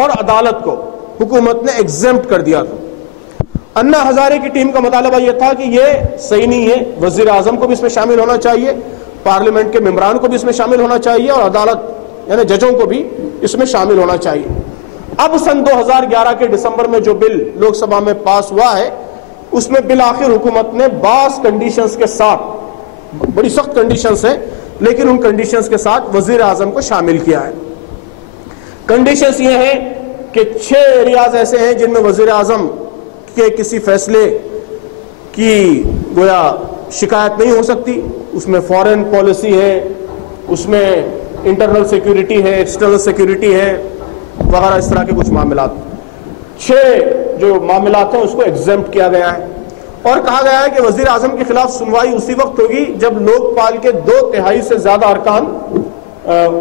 اور عدالت کو حکومت نے ایگزمپٹ کر دیا تھا۔ انا ہزارے کی ٹیم کا مطالبہ یہ تھا کہ یہ صحیح نہیں ہے، وزیر اعظم کو بھی اس میں شامل ہونا چاہیے، پارلیمنٹ کے ممبران کو بھی اس میں شامل ہونا چاہیے، اور عدالت یعنی ججوں کو بھی اس میں شامل ہونا چاہیے۔ اب سن 2011 کے دسمبر میں جو بل لوک سبھا میں پاس ہوا ہے، اس میں بالآخر حکومت نے بعض کنڈیشنز کے ساتھ، بڑی سخت کنڈیشنز ہیں لیکن ان کنڈیشنز کے ساتھ وزیر اعظم کو شامل کیا ہے۔ کنڈیشنز یہ ہیں کہ 6 ایریاز ایسے ہیں جن میں وزیر اعظم کے کسی فیصلے کی گویا شکایت نہیں ہو سکتی۔ اس میں فارن پالیسی ہے، اس میں انٹرنل سیکیورٹی ہے، ایکسٹرنل سیکیورٹی ہے، وغیرہ اس طرح کے کچھ معاملات۔ 6 جو معاملات ہیں اس کو ایگزمپٹ کیا گیا ہے، اور کہا گیا ہے کہ وزیر اعظم کے خلاف سنوائی اسی وقت ہوگی جب لوک پال کے 2/3 سے زیادہ ارکان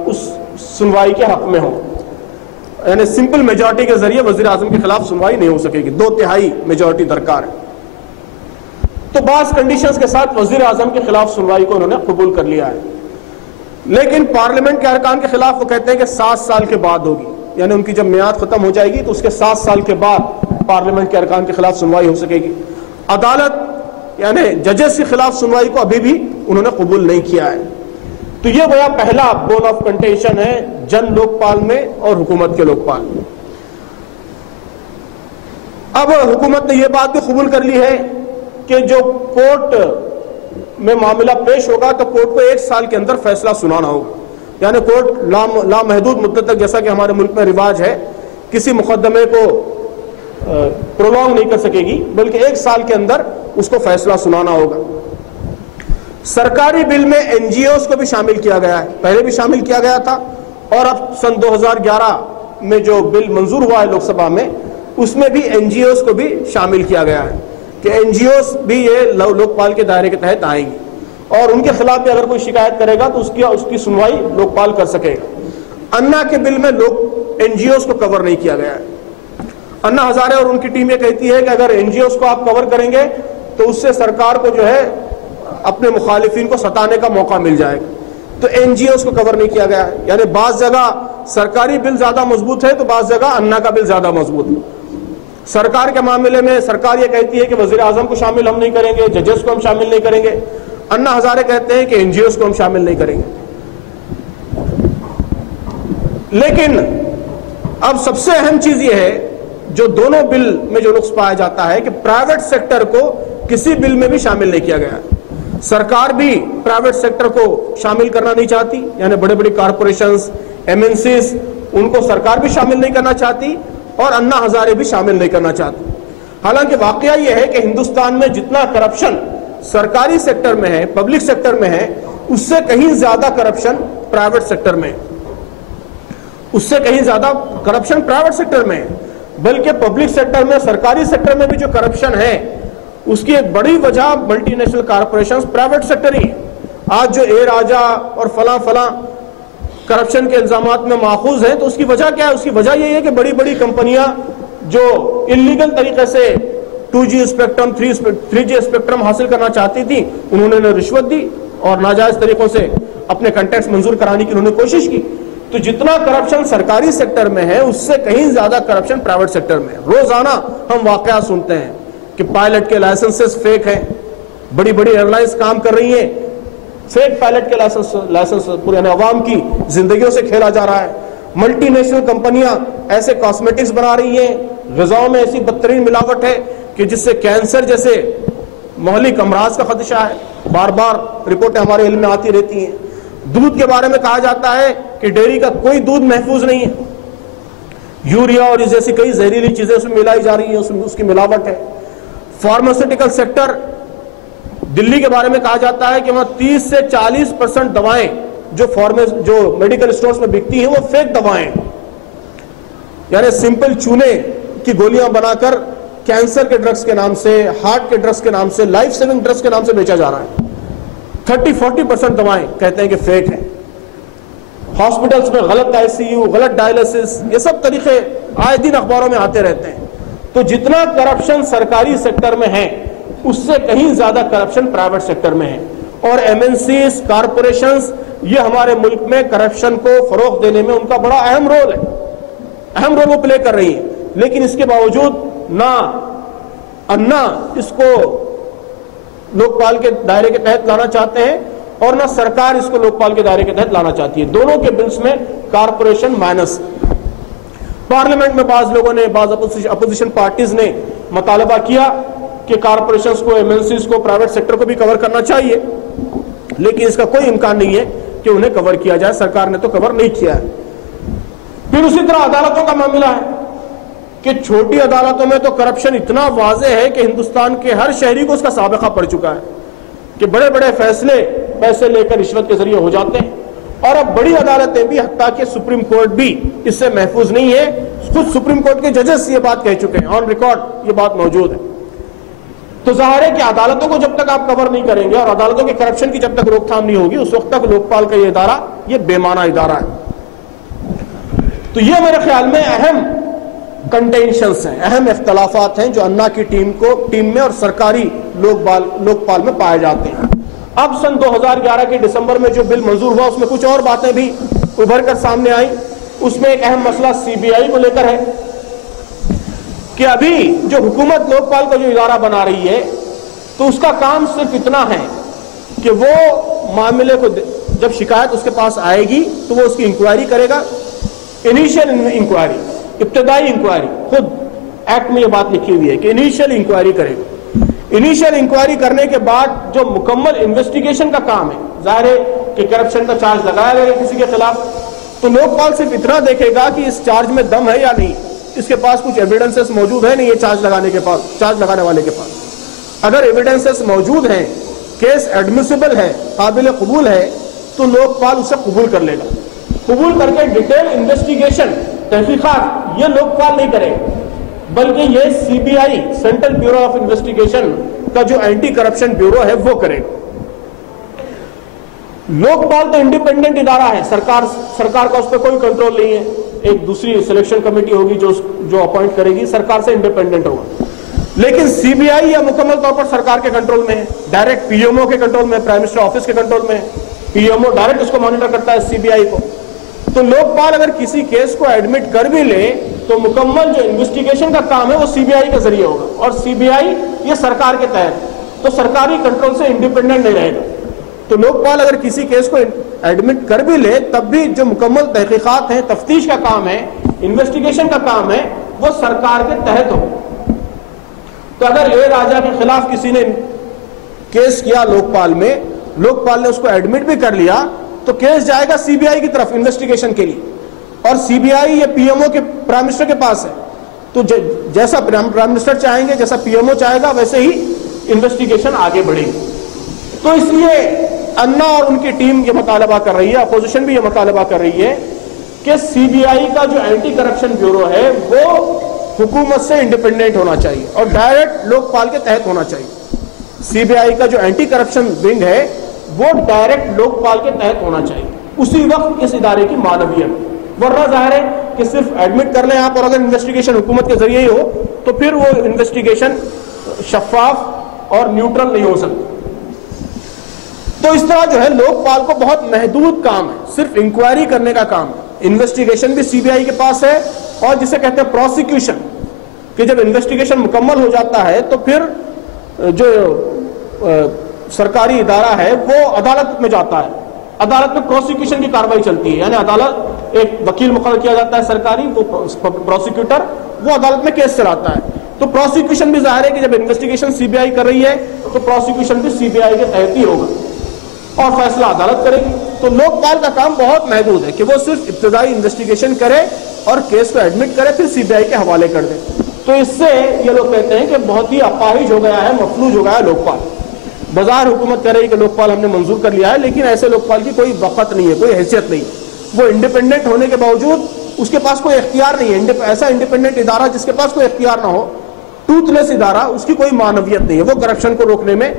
اس سنوائی کے حق میں ہوں، یعنی سمپل میجورٹی کے ذریعے وزیر اعظم کے خلاف سنوائی نہیں ہو سکے گی، 2/3 میجورٹی درکار ہے۔ تو بعض کنڈیشنز کے ساتھ وزیر اعظم کے خلاف سنوائی کو انہوں نے قبول کر لیا ہے، لیکن پارلیمنٹ کے ارکان کے خلاف وہ کہتے ہیں کہ 7 سال کے بعد ہوگی، یعنی ان کی جب میعاد ختم ہو جائے گی تو اس کے 7 سال کے بعد پارلیمنٹ کے ارکان کے خلاف سنوائی ہو سکے گی۔ عدالت یعنی ججز کے خلاف سنوائی کو ابھی بھی انہوں نے قبول نہیں کیا ہے۔ تو یہ گویا پہلا بون آف کنٹینشن ہے جن لوک پال میں اور حکومت کے لوک پال میں۔ اب حکومت نے یہ بات بھی قبول کر لی ہے کہ جو کورٹ میں معاملہ پیش ہوگا تو کورٹ کو 1 سال کے اندر فیصلہ سنانا ہوگا، یعنی کورٹ لامحدود مدت تک، جیسا کہ ہمارے ملک میں رواج ہے، کسی مقدمے کو پرولونگ نہیں کر سکے گی، بلکہ 1 سال کے اندر اس کو فیصلہ سنانا ہوگا۔ سرکاری بل میں این جی اوز کو بھی شامل کیا گیا ہے، پہلے بھی شامل کیا گیا تھا، اور اب سن 2011 میں جو بل منظور ہوا ہے لوک سبھا میں، اس میں بھی این جی اوز کو بھی شامل کیا گیا ہے کہ این جی اوز بھی یہ لوک پال کے دائرے کے تحت آئیں گی، اور ان کے خلاف بھی اگر کوئی شکایت کرے گا تو اس کی سنوائی لوک پال کر سکے گا۔ انا کے بل میں این جی اوز کو کور نہیں کیا گیا ہے۔ انا ہزارے اور ان کی ٹیم یہ کہتی ہے کہ اگر این جی اوز کو آپ کور کریں گے تو اس سے سرکار کو جو ہے اپنے مخالفین کو ستانے کا موقع مل جائے گا، تو این جی اوز کو کور نہیں کیا گیا ہے، یعنی بعض جگہ سرکاری بل زیادہ مضبوط ہے تو بعض جگہ انا کا بل زیادہ مضبوط ہے۔ سرکار کے معاملے میں سرکار یہ کہتی ہے کہ وزیر اعظم کو شامل ہم نہیں کریں گے، ججز کو ہم شامل نہیں کریں گے، انا ہزارے کہتے ہیں کہ این جی اوز کو ہم شامل نہیں کریں گے۔ لیکن اب سب سے اہم چیز یہ ہے جو دونوں بل میں جو نقص پایا جاتا ہے کہ پرائیویٹ سیکٹر کو کسی بل میں بھی شامل نہیں کیا گیا۔ سرکار بھی پرائیویٹ سیکٹر کو شامل کرنا نہیں چاہتی، یعنی بڑے بڑی کارپوریشنز، ایم این سیز، ان کو سرکار بھی شامل نہیں کرنا چاہتی، اور انا ہزارے بھی شامل نہیں کرنا چاہتی۔ حالانکہ واقعہ یہ ہے کہ ہندوستان میں جتنا کرپشن سرکاری سیکٹر میں ہے، پبلک سیکٹر میں ہے، اس سے کہیں زیادہ کرپشن پرائیویٹ سیکٹر میں ہے، اس سے کہیں زیادہ کرپشن پرائیویٹ سیکٹر میں ہے، بلکہ پبلک سیکٹر میں، سرکاری سیکٹر میں بھی جو کرپشن ہے اس کی ایک بڑی وجہ multinational corporations, private sector ہی۔ آج جو اے راجا اور فلاں فلاں کرپشن کے الزامات میں ماخوذ ہیں، تو اس کی وجہ کیا ہے؟ اس کی وجہ یہ ہے کہ بڑی بڑی کمپنیاں جو انلیگل طریقے سے 2G اسپیکٹرم، 3G اسپیکٹرم حاصل کرنا چاہتی تھی، انہوں نے رشوت دی اور ناجائز طریقوں سے اپنے کنٹیکٹس منظور کرانے کی انہوں نے کوشش کی۔ تو جتنا کرپشن سرکاری سیکٹر میں ہے اس سے کہیں زیادہ کرپشن پرائیویٹ سیکٹر میں ہے۔ روزانہ ہم واقعات سنتے ہیں کہ پائلٹ کے لائسنسز فیک ہیں، بڑی بڑی ایئر لائنز کام کر رہی ہیں، فیک پائلٹ کے لائسنس پورے عوام کی زندگیوں سے کھیلا جا رہا ہے۔ ملٹی نیشنل کمپنیاں ایسے کاسمیٹکس بنا رہی ہیں، غذاؤں میں ایسی بدترین ملاوٹ ہے کہ جس سے کینسر جیسے مہلک امراض کا خدشہ ہے، بار بار رپورٹیں ہمارے علم میں آتی رہتی ہیں۔ دودھ کے بارے میں کہا جاتا ہے کہ ڈیری کا کوئی دودھ محفوظ نہیں ہے، یوریا اور اس جیسی کئی زہریلی چیزیں اس میں ملائی جا رہی ہیں، اس کی ملاوٹ ہے۔ فارماسیوٹیکل سیکٹر، دلی کے بارے میں کہا جاتا ہے کہ وہاں 30 سے 40% دوائیں جو میڈیکل اسٹورز میں بکتی ہیں وہ فیک دوائیں، یعنی سمپل چونے کی گولیاں بنا کر کینسر کے ڈرگز کے نام سے، ہارٹ کے ڈرگز کے نام سے، لائف سیونگ ڈرگز کے نام سے بیچا جا رہا ہے۔ 30-40% دوائیں کہتے ہیں کہ فیک ہیں۔ ہاسپٹلز میں غلط آئی سی یو، غلط ڈائلسس، یہ سب طریقے آئے دن اخباروں میں آتے رہتے ہیں۔ تو جتنا کرپشن سرکاری سیکٹر میں ہے اس سے کہیں زیادہ کرپشن پرائیویٹ سیکٹر میں ہے، اور ایم این سیز، کارپوریشنز، یہ ہمارے ملک میں کرپشن کو فروغ دینے میں ان کا بڑا اہم رول ہے، اہم رول وہ پلے کر رہی ہیں، لیکن اس کے باوجود نہ انا اس کو لوک پال کے دائرے کے تحت لانا چاہتے ہیں اور نہ سرکار اس کو لوک پال کے دائرے کے تحت لانا چاہتی ہے. دونوں کے بلز میں کارپوریشن مائنس. پارلیمنٹ میں بعض لوگوں نے، بعض اپوزیشن پارٹیز نے مطالبہ کیا کہ کارپوریشنز کو، ایم ایل سیز کو، پرائیویٹ سیکٹر کو بھی کور کرنا چاہیے، لیکن اس کا کوئی امکان نہیں ہے کہ انہیں کور کیا جائے. سرکار نے تو کور نہیں کیا ہے. پھر اسی طرح عدالتوں کا معاملہ ہے کہ چھوٹی عدالتوں میں تو کرپشن اتنا واضح ہے کہ ہندوستان کے ہر شہری کو اس کا سابقہ پڑ چکا ہے کہ بڑے بڑے فیصلے پیسے لے کر رشوت کے ذریعے ہو جاتے ہیں. اور اب بڑی عدالتیں بھی، حتیٰ کہ سپریم کورٹ بھی اس سے محفوظ نہیں ہے. خود سپریم کورٹ کے ججز یہ بات کہہ چکے ہیں، آن ریکارڈ یہ بات موجود ہے. تو ظاہر ہے کہ عدالتوں کو جب تک آپ کور نہیں کریں گے اور عدالتوں کے کرپشن کی جب تک روک تھام نہیں ہوگی، اس وقت تک لوک پال کا یہ ادارہ یہ بے معنی ادارہ ہے. تو یہ میرے خیال میں اہم کنٹینشنز ہیں، اہم اختلافات ہیں جو انا کی ٹیم میں اور سرکاری لوک پال میں پائے جاتے ہیں. اب سن 2011 کے دسمبر میں جو بل منظور ہوا اس میں کچھ اور باتیں بھی ابھر کر سامنے آئیں. اس میں ایک اہم مسئلہ سی بی آئی کو لے کر ہے کہ ابھی جو حکومت لوک پال کا جو ادارہ بنا رہی ہے تو اس کا کام صرف اتنا ہے کہ وہ معاملے کو، جب شکایت اس کے پاس آئے گی تو وہ اس کی انکوائری کرے گا. انیشیل انکوائری، ابتدائی انکوائری، خود ایکٹ میں یہ بات لکھی ہوئی ہے کہ انیشیل انکوائری کرے گا. انیشیل انکوائری کرنے کے بعد جو مکمل انویسٹیگیشن کا کام ہے، ظاہر ہے کہ کرپشن کا چارج لگایا گیا کسی کے خلاف، تو لوک پال صرف اتنا دیکھے گا کہ اس چارج میں دم ہے یا نہیں، اس کے پاس کچھ ایویڈنسز موجود ہے نہیں. یہ چارج لگانے والے کے پاس اگر ایویڈنسز موجود ہیں، کیس ایڈمیسیبل ہے، قابل قبول ہے، تو لوک پال اسے قبول کر لے گا. قبول کر کے ڈیٹیل انویسٹیگیشن، تحقیقات یہ لوک پال نہیں کرے گا، بلکہ یہ C B I, central bureau of investigation کا جو اینٹی کرپشن بیورو ہے وہ کرے گا. لوک پال تو انڈیپینڈنٹ ادارہ ہے، سرکار کا اس پہ کوئی کنٹرول نہیں ہے. ایک دوسری سلیکشن کمیٹی ہوگی جو اپوائنٹ کرے گی، سرکار سے انڈیپینڈنٹ ہوگا. لیکن سی بی آئی یہ مکمل طور پر سرکار کے کنٹرول میں ہے، ڈائریکٹ پی ایم او کے کنٹرول میں، پرائم منسٹر آفس کے کنٹرول میں. پی ایم او ڈائریکٹ اس کو مانیٹر کرتا ہے سی بی آئی کو. تو لوک پال اگر کسی کیس کو ایڈمٹ کر بھی لے تو مکمل جو انویسٹیگیشن کا کام ہے وہ سی بی آئی کے ذریعے ہوگا، اور سی بی آئی یہ سرکار کے تحت، تو سرکاری کنٹرول سے انڈیپینڈنٹ نہیں رہے گا. تو لوک پال اگر کسی کیس کو ایڈمٹ کر بھی لے تب بھی جو مکمل تحقیقات ہیں، تفتیش کا کام ہے، انویسٹیگیشن کا کام ہے، وہ سرکار کے تحت ہو. تو اگر اے راجا کے خلاف کسی نے کیس کیا لوک پال میں، لوک پال نے اس کو ایڈمٹ بھی کر لیا، تو کیس جائے گا سی بی آئی کی طرف انویسٹیگیشن کے لیے، اور سی بی آئی یہ پی ایم او کے پرائم منسٹر کے پاس ہے. تو جیسا پرائم منسٹر چاہیں گے، جیسا پی ایم او چاہے گا، ویسے ہی انویسٹیگیشن آگے بڑھے گی. تو اس لیے انا اور ان کی ٹیم یہ مطالبہ کر رہی ہے، اپوزیشن بھی یہ مطالبہ کر رہی ہے کہ سی بی آئی کا جو اینٹی کرپشن بیورو ہے وہ حکومت سے انڈیپینڈنٹ ہونا چاہیے اور ڈائریکٹ لوک پال کے تحت ہونا چاہیے. سی بی آئی کا جو اینٹی کرپشن ونگ ہے وہ ڈائریکٹ لوک پال کے تحت ہونا چاہیے. اسی وقت اس ادارے کی معنویت، ورنہ ظاہر ہے کہ صرف ایڈمٹ کر لیں آپ، اور اگر انویسٹیگیشن حکومت کے ذریعے ہی ہو تو پھر وہ انویسٹیگیشن شفاف اور نیوٹرل نہیں ہو سکتی. تو اس طرح جو ہے لوک پال کو بہت محدود کام ہے، صرف انکوائری کرنے کا کام ہے. انویسٹیگیشن بھی سی بی آئی کے پاس ہے، اور جسے کہتے ہیں پروسیکیوشن، کہ جب انویسٹیگیشن مکمل ہو جاتا ہے تو پھر جو سرکاری ادارہ ہے وہ عدالت میں جاتا ہے. عدالت میں پروسیکیوشن کی کاروائی چلتی ہے، یعنی عدالت ایک وکیل مقرر کیا جاتا ہے سرکاری، وہ پروسیکیوٹر، وہ عدالت میں کیس چلاتا ہے. تو پروسیکیوشن بھی ظاہر ہے کہ جب انویسٹیگیشن سی بی آئی کر رہی ہے تو پروسیکیوشن بھی سی بی آئی کے تحت ہی ہوگا اور فیصلہ عدالت کرے گی. تو لوک پال کا کام بہت محدود ہے کہ وہ صرف ابتدائی انویسٹیگیشن کرے اور کیس کو ایڈمٹ کرے، پھر سی بی آئی کے حوالے کر دے. تو اس سے یہ لوگ کہتے ہیں کہ بہت ہی اپاہج ہو گیا ہے، مفلوج ہو گیا ہے لوک پال. بظاہر حکومت کہہ رہی کہ لوک پال ہم نے منظور کر لیا ہے، لیکن ایسے لوک پال کی کوئی وقت نہیں ہے، کوئی حیثیت نہیں. وہ انڈیپینڈنٹ ہونے کے باوجود اس کے پاس کوئی اختیار نہیں ہے. ایسا انڈیپینڈنٹ ادارہ جس کے پاس کوئی اختیار نہ ہو، ٹوتھ لیس ادارہ، اس کی کوئی معنویت نہیں ہے، وہ کرپشن کو روکنے میں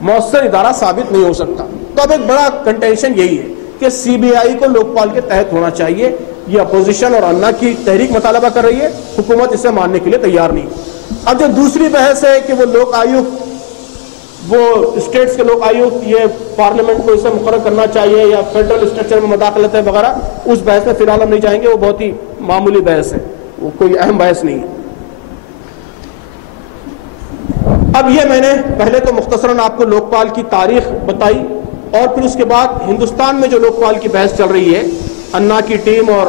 مؤثر ادارہ ثابت نہیں ہو سکتا. تو اب ایک بڑا کنٹینشن یہی ہے کہ سی بی آئی کو لوک پال کے تحت ہونا چاہیے. یہ اپوزیشن اور انا کی تحریک مطالبہ کر رہی ہے، حکومت اسے ماننے کے لیے تیار نہیں. اب جو دوسری بحث ہے کہ وہ لوک آیوکت وہ اسٹیٹس کے لوگ آیوکت یہ پارلیمنٹ کو اسے مقرر کرنا چاہیے یا فیڈرل اسٹرکچر میں مداخلت ہے وغیرہ، اس بحث میں فی الحال ہم نہیں جائیں گے، وہ بہت ہی معمولی بحث ہے، وہ کوئی اہم بحث نہیں ہے۔ اب یہ میں نے پہلے تو مختصراً آپ کو لوک پال کی تاریخ بتائی، اور پھر اس کے بعد ہندوستان میں جو لوک پال کی بحث چل رہی ہے انا کی ٹیم اور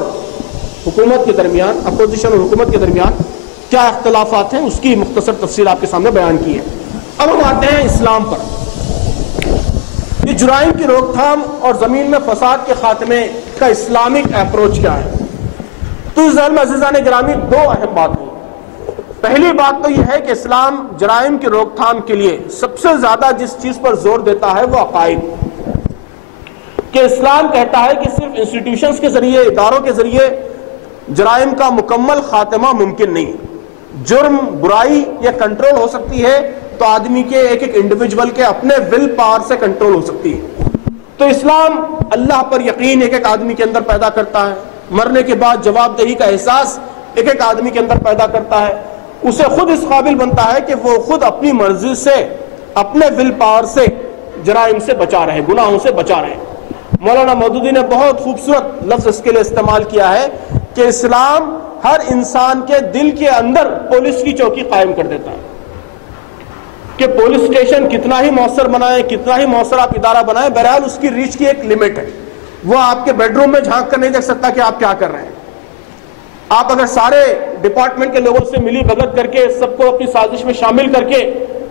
حکومت کے درمیان، اپوزیشن اور حکومت کے درمیان کیا اختلافات ہیں، اس کی مختصر تفصیل آپ کے سامنے بیان کی ہے۔ اب ہم آتے ہیں اسلام پر۔ یہ جرائم کی روک تھام اور زمین میں فساد کے خاتمے کا اسلامک اپروچ کیا ہے؟ تو اس ذیل میں عزیزان گرامی دو اہم بات ہیں۔ پہلی بات تو یہ ہے کہ اسلام جرائم کی روک تھام کے لیے سب سے زیادہ جس چیز پر زور دیتا ہے وہ عقائد، کہ اسلام کہتا ہے کہ صرف انسٹیٹیوشنز کے ذریعے، اداروں کے ذریعے جرائم کا مکمل خاتمہ ممکن نہیں۔ جرم، برائی یہ کنٹرول ہو سکتی ہے تو آدمی کے ایک ایک انڈیویجول کے اپنے ول پاور سے کنٹرول ہو سکتی ہے۔ تو اسلام اللہ پر یقین ایک ایک آدمی کے اندر پیدا کرتا ہے، مرنے کے بعد جواب دہی کا احساس ایک ایک آدمی کے اندر پیدا کرتا ہے، اسے خود اس قابل بنتا ہے کہ وہ خود اپنی مرضی سے، اپنے ول پاور سے جرائم سے بچا رہے، گناہوں سے بچا رہے۔ مولانا مودودی نے بہت خوبصورت لفظ اس کے لیے استعمال کیا ہے کہ اسلام ہر انسان کے دل کے اندر پولیس کی چوکی قائم کر دیتا ہے، کہ پولیس اسٹیشن کتنا ہی مؤثر بنائیں، کتنا ہی مؤثر آپ ادارہ بنائیں، بہرحال اس کی ریچ کی ایک لمٹ ہے۔ وہ آپ کے بیڈ روم میں جھانک کر نہیں دیکھ سکتا کہ آپ کیا کر رہے ہیں۔ آپ اگر سارے ڈپارٹمنٹ کے لوگوں سے ملی بھگت کر کے، سب کو اپنی سازش میں شامل کر کے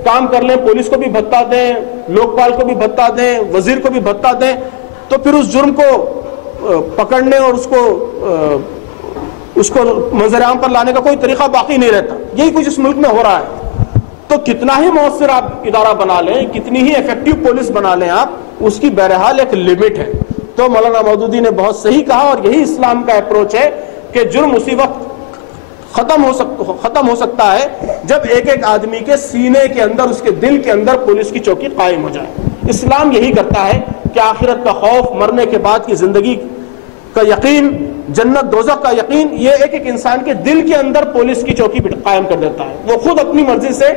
کام کر لیں، پولیس کو بھی بھتہ دیں، لوک پال کو بھی بھتہ دیں، وزیر کو بھی بھتہ دیں، تو پھر اس جرم کو پکڑنے اور اس کو منظر عام پر لانے کا کوئی طریقہ باقی نہیں رہتا۔ یہی کچھ اس ملک میں ہو رہا ہے۔ تو کتنا ہی مؤثر آپ ادارہ بنا لیں، کتنی ہی ایفیکٹو پولیس بنا لیں آپ، اس کی بہرحال ایک لمٹ ہے۔ تو مولانا مودودی نے بہت صحیح کہا، اور یہی اسلام کا اپروچ ہے کہ جرم اسی وقت ختم ہو سکتا ہے جب ایک ایک آدمی کے سینے کے اندر، اس کے دل کے اندر پولیس کی چوکی قائم ہو جائے۔ اسلام یہی کرتا ہے کہ آخرت کا خوف، مرنے کے بعد کی زندگی کا یقین، جنت دوزخ کا یقین، یہ ایک ایک انسان کے دل کے اندر پولیس کی چوکی قائم کر دیتا ہے۔ وہ خود اپنی مرضی سے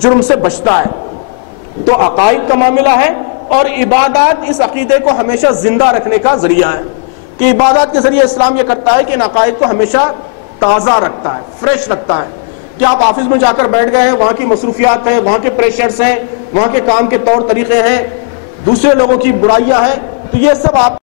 جرم سے بچتا ہے۔ تو عقائد کا معاملہ ہے، اور عبادات اس عقیدے کو ہمیشہ زندہ رکھنے کا ذریعہ ہے، کہ عبادات کے ذریعے اسلام یہ کرتا ہے کہ ان عقائد کو ہمیشہ تازہ رکھتا ہے، فریش رکھتا ہے۔ کہ آپ آفس میں جا کر بیٹھ گئے ہیں، وہاں کی مصروفیات ہیں، وہاں کے پریشرز ہیں، وہاں کے کام کے طور طریقے ہیں، دوسرے لوگوں کی برائیاں ہیں، تو یہ سب آپ